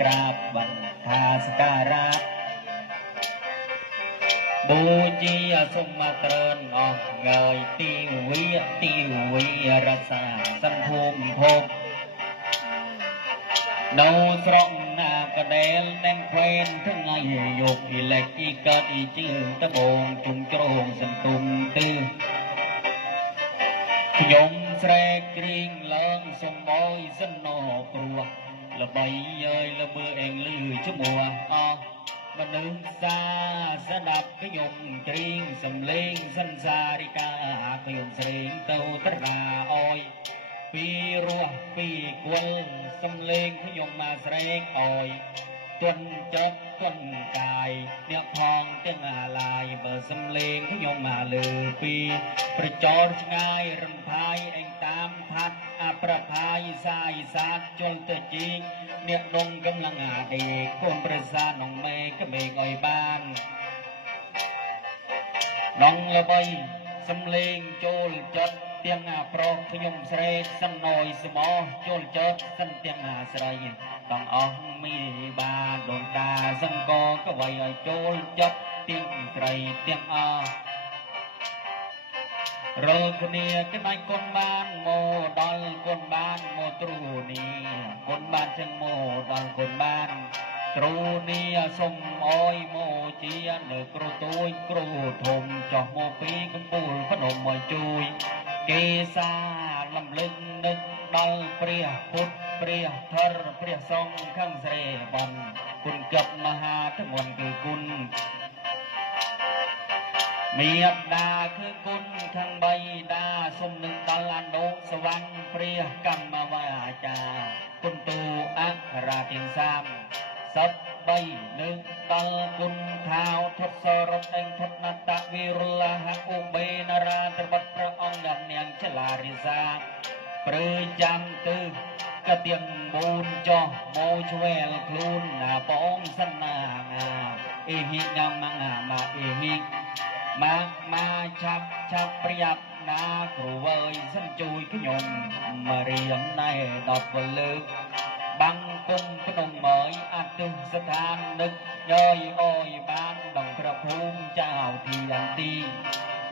ក្រាបបន្ថាសការៈបូជាសូមត្រឹងអស់ងើយទីវិរសាសន្ភូមិភពនៅស្រុកណាកដែលទាំងខ្វេនទាំងអាយយកពីលេខទីកើតទីជើងតបងជុំជ្រងសន្ទុំទិសខ្ញុំស្រែកគ្រៀងឡើងសំបយសិនណព្រោះល្បីអើយល្មើអេងលឺឈ្មោះអស់មនុស្សសាស្ដាប់ខ្ញុំគ្រៀងសំលេងសន្សារិកាខ្ញុំស្រែងទៅត្រដាអោយពីរស់ពីគល់សំលេងខ្ញុំមកស្រែកអោយទន់ចិត្តទន់កាយអ្នកផងទាំងអាឡាយបើសំលេងខ្ញុំមកលើពីប្រចរឆ្ងាយរំផាយអេងតាមផាត់អប្រផាយសាយសាទជល់ទៅជីកអ្នកដងកំឡងអាដេកកូនប្រសានងមេក្មេងអុយបានដងល្បីសំលេងចូលចិត្តទាំងអាប្រុសខ្ញុំស្រែកសំណយស្មោះចូលចិត្តសិនទាំងអាស្រីបងអស់មីបាដូនតាសង្កកវៃឲ្យចូលចិត្តទាំងស្រីទាំងអស់រើគ្នាក្បាច់គុនបានមកដល់គុនបានមកទ្រូនេះគុនបានចឹងមកដល់គុនបានទ្រូនេះសុំអយមកជានៅគ្រូទួយគ្រូធំចោះមកពីកំពូលភ្នំមកជួយគេសាលំលឹកនឹកដល់ព្រះពុទ្ធព្រះធរព្រះសង្ឃខាងស្រេបំគុណកឹបមហាធម៌គឺគុណមេត្តាគឺគុណខាងបីតាសុំនឹងដល់អនុសវណ្ណព្រះកម្មវាចាគុណទូអក្សរទាំង30សពបីនឹងដល់គុណថាវធត់សរតឯងធត់នតវិរុលហឧបេនរាត្របិតព្រះអង្គដល់នាងចលារិសាព្រឺចាំទិសក៏ទៀង4ចោះមកឆ្វែលខ្លួនណាបងសណាងាអេហិញ៉ាំងាម៉ាអេហិមកឆាប់ប្រៀបណាគ្រូវើយសិនជួយខ្ញុំមករៀនណែ10ពលលើកបាំងគុំក្នុងមើយអតុស្ថាននឹកយើយអយបានដងព្រះភូមិចៅទីអន្ទី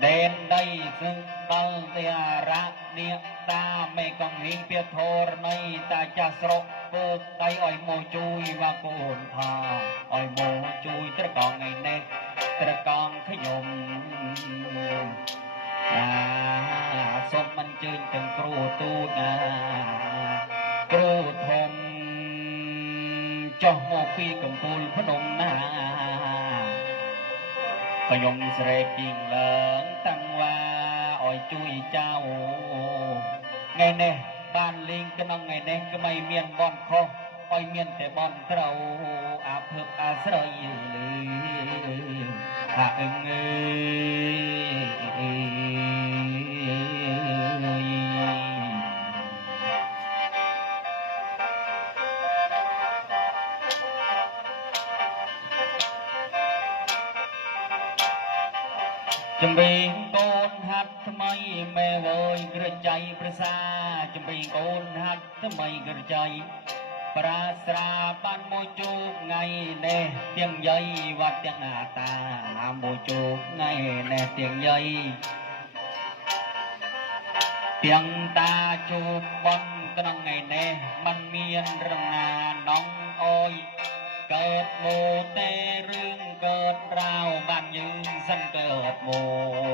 ដែនដីគឺដល់ទេរៈនាគតាមេកងហីពាធរណីតាចាស់ស្រុកពើដៃឲ្យមកជួយវ៉ាកូនថាឲ្យមកជួយត្រកងថ្ងៃនេះត្រកងខ្ញុំសូមមិនជើញទាំងគ្រូទូតគ្រូធំចុះមកពីកំពូលភ្នំណាខ្ញុំស្រែកពីងឡើងតាំងវ៉ាឲ្យជួយចៅថ្ងៃនេះបានលេងក្នុងថ្ងៃនេះក៏មិនមានបនខុសឲ្យមានតែបនត្រូវអាភើបអាស្រ័យលើហាអឹងអើយចម្រៀងកូនហាត់ថ្មីមេវើយក្រចៃប្រសាចម្រៀងកូនហាត់ថ្មីក្រចៃប្រាស្រាបានមកជួបថ្ងៃនេះទាំងយាយវត្តទាំងអាតាមកជួបថ្ងៃនេះទាំងយាយទាំងតាជួបបងក្នុងថ្ងៃនេះមិនមានរណានងអើយកើតមកតែរឿងកើតរាវបានយើងសិនកើតម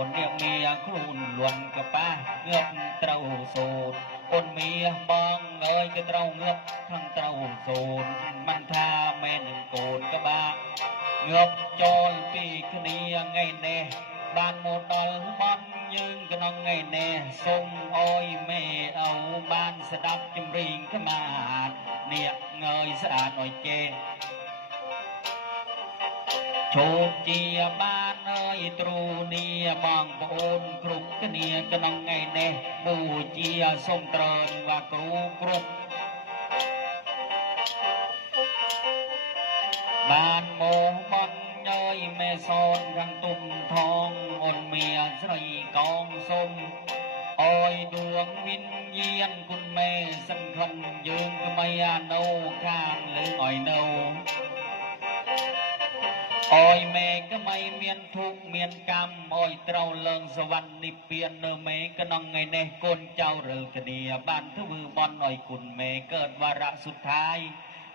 កនាងមាខ្លួនលន់កប៉ះងើបត្រូវសូត្រអូនមាបងអើយក៏ត្រូវងើបខាងត្រូវសូត្រមិនថាមែននឹងកូនក៏បាក់ងើបចូលពីគ្នាថ្ងៃនេះបានមកដល់បន់យើងក្នុងថ្ងៃនេះសូមអើយមេអូបានស្ដាប់ចម្រៀងខ្មាតអ្នកងើយស្អាតអើយចេះជោគជាបានអើយទ្រូនេះបងប្អូនគ្រប់គ្នាក្នុងថ្ងៃនេះបូជាសូមត្រង់វ៉ាគ្រូគ្រប់បានមកបងអើយមេសូនខាងទុំថងអូនមានស្រីកងសុំអើយដួងវិញ្ញាណគុណមេសង្ឃឹមយើងក្មៃអាណូខាងលើឲ្យនៅ ôi mẹ cái mày miền thuốc miền cam ôi trâu lợn sờ văn nịp biển nơ mẹ cái nòng ngày này con cháu rờ cái đi ban thứ bự bon ôi cùn mẹ cơn và rạ sụt thái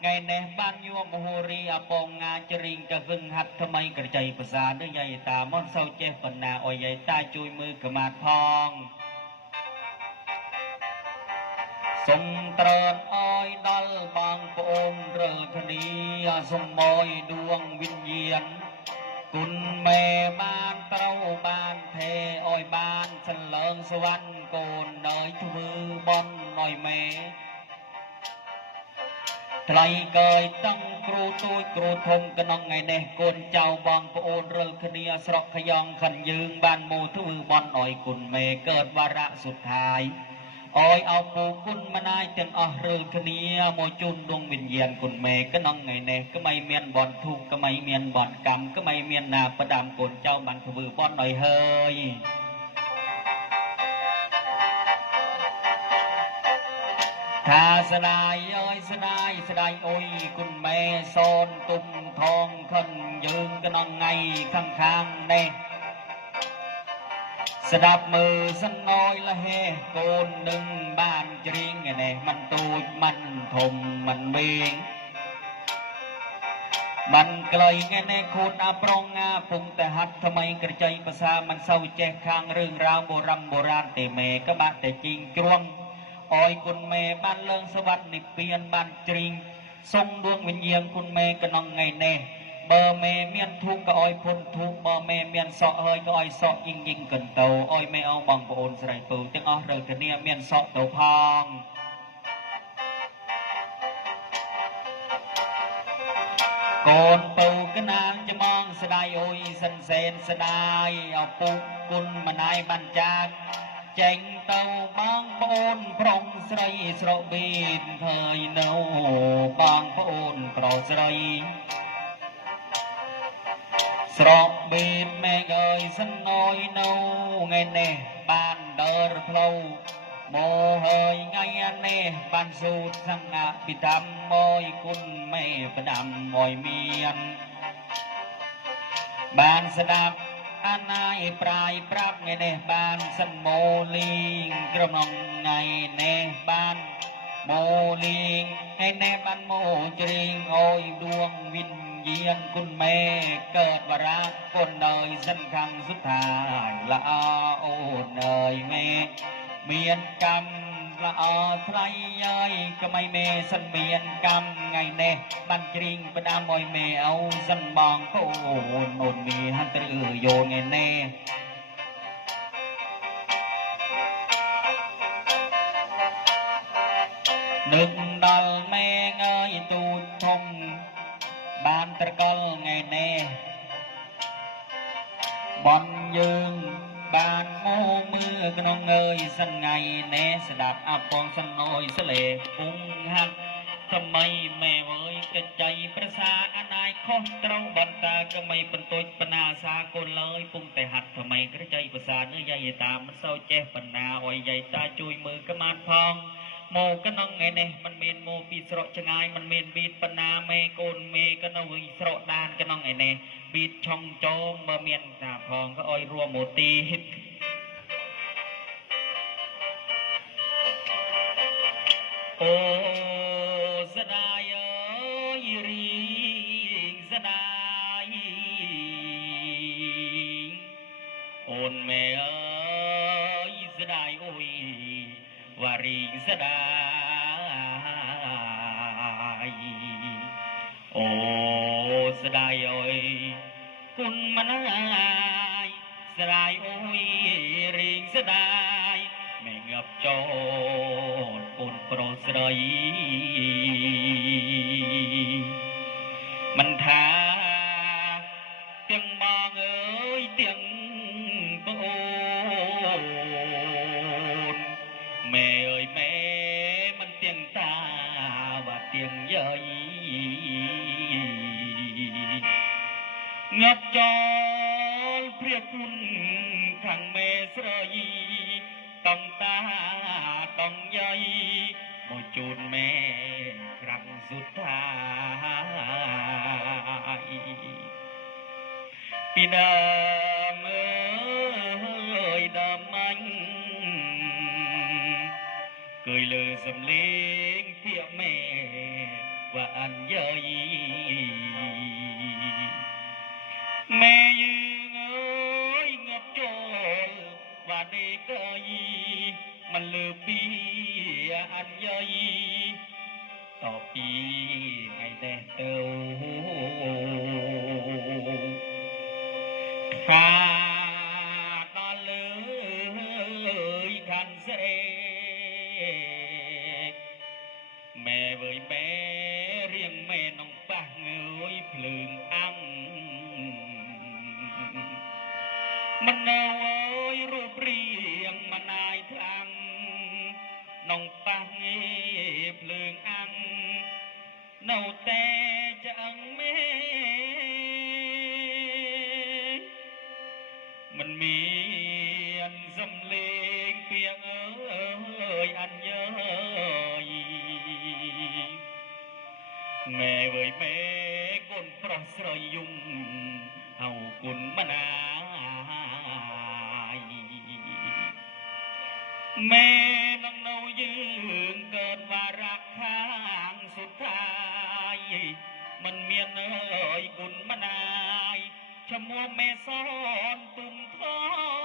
ngày này ban yêu mồ ri apong ngà chering cái gừng hạt thầm mày cái chạy bờ xa nơi dây ta món sau che phần nào ôi dây ta chui mưa cái mặt phong sông trơn ôi đal bang ôm rờ cái đi sông môi đuông vinh yên គុណមេបានត្រូវបានថេអោយបានសន្លងសវណ្ណកូននៅធ្វើបន់អោយមេថ្លៃកើយតឹងគ្រូទូចគ្រូធំកណងថ្ងៃនេះកូនចៅបងប្អូនរលគ្នាស្រុកខយ៉ងខិនយើងបានមូធ្វើបន់អោយគុណមេកើតវរៈសុធាយ អោយអោពូគុណម្នាយទាំងអស់រើគ្នាមកជូនដួងវិញ្ញាណគុណមេកណងថ្ងៃនេះក្មៃមានបនធូបក្មៃមានបនកម្មក្មៃមានណាផ្ដាំកូនចៅបានធ្វើបនឲ្យហើយថាស្ដាយអើយស្ដាយស្ដាយអុយគុណមេសូនទុំថងខិនយើងកណងថ្ងៃខាងខាងនេះ ស្ដាប់មើលសណយលហេកូននឹងបានច្រៀងនេះមិនទូចមិនធំមិនវិញមិនក្លែងនេះខូនអាប្រងអាពងតែហាត់ថ្មីក្រចៃភាសាមិនសូវចេះខាងរឿងរ៉ាវបុរាណទេមេក៏បាក់តែជីងជ្រុំអយគុណមេបានលើងសវត្តនិព្វានបានច្រៀងសុំដួងវិញ្ញាណគុណមេក្នុងថ្ងៃនេះ បើមេមានធូបក៏អោយពុនធូបបើមេមានសក់ហើយក៏អោយសក់យិងយិងកន្តោអោយមេអោបងប្អូនស្រីពូទាំងអស់រើគ្នាមានសក់ទៅផងកូនពៅកណានច្បងស្ដាយអុយសិនសេនស្ដាយអពុកគុណម្នាយបានចាកចេញទៅបងប្អូនប្រុងស្រីស្រកបៀនឃើញនៅបងប្អូនប្រុសស្រី ស្រកបេតមេឃអើយសណយនៅថ្ងៃនេះបានដើរផ្លូវមកហើយថ្ងៃនេះបានសូត្រសង្ឃពីតាមមកគុណមេផ្ដាំមកមានបានស្ដាប់អាណាយប្រាយប្រាប់ថ្ងៃនេះបានសិនមកលីងក្រុមថ្ងៃនេះបានមកលីងថ្ងៃនេះបានមកច្រៀងអោយដួងវិន យានគុណមេកើតវរាគុណđờiសិនខាងសុថាល្អអូនអើយមេមានកម្មល្អថ្លៃអើយក្មៃមេសិនមានកម្មថ្ងៃនេះបានច្រៀងផ្ដាំអើយមេអូសិនបងប្អូនអូនមីហត្រឺយោថ្ងៃនេះ នឹកដល់មេងើយទូចធំបានត្រកល់ថ្ងៃនេះបនយើងបានមកមើលក្នុងអើយសិនថ្ងៃនេះស្ដាប់អពងសណយស្លេពុងហាត់ថ្មីមេអើយកិច្ចប្រសាអនាយខុសត្រូវបន្តើក៏មិនបន្ទុចបណ្ណាសាគុណលើយពុំតែហាត់ថ្មីក្រចៃប្រសានេះយាយតាមិនសូវចេះបណ្ណាអុយយាយតាជួយមើលក្មានផង មកកណងថ្ងៃនេះมันមានមកពីស្រកឆ្ងាយมันមានប៊ីតបណ្ណាមេកូនមេក៏នៅវិញស្រកដានកណងថ្ងៃនេះប៊ីតឆុងចោមបើមានតាផងក៏អោយរួមមកទីអូស្ដាយអើយរីងស្ដាយអូនមេអើយស្ដាយអូយ វរីស្ដាយអូស្ដាយអើយគុណម្នាយស្ដាយអូយរីងស្ដាយមេងាប់ចូលគុណប្រុសស្រីមិនថាទាំងបងអើយទាំងប្អូន មេអើយមេមិនទាំងតាបាទាំងយាយងាប់ចោលព្រាគុណខាងមេស្រីតង់តាតង់យាយមកជូនមេក្រាំងសុថា ពីដើមអើយដើមអញគយលើសំលេងពាក្យមេว่าอันใหญ่แม่ยืงเอ้ยงบโจลว่าเด็กเอ้ยมันลือปีอันใหญ่ต่อปีไงแต่เต้าขาตาเลยคันเสกแม่เว้ยแม่เรียงแม่น้องป้าเงยเพลิงอังมันเอาไว้รูปเรียงมานายทางน้องป้าเงยเพลิงอังเนาแต่จังแม่มันมีอันสำเลงเพียงเอ้ยอันเยยแม่เว้ยแม่ก้นปลอสรอยยุ่งเอากุนมานายแม่น้องเนายืนเกิดว่ารักข้างสุดท้ายมันเมียนเอ้ยกุนมานายชะมัวแม่ซ้อนตุ่มท้อง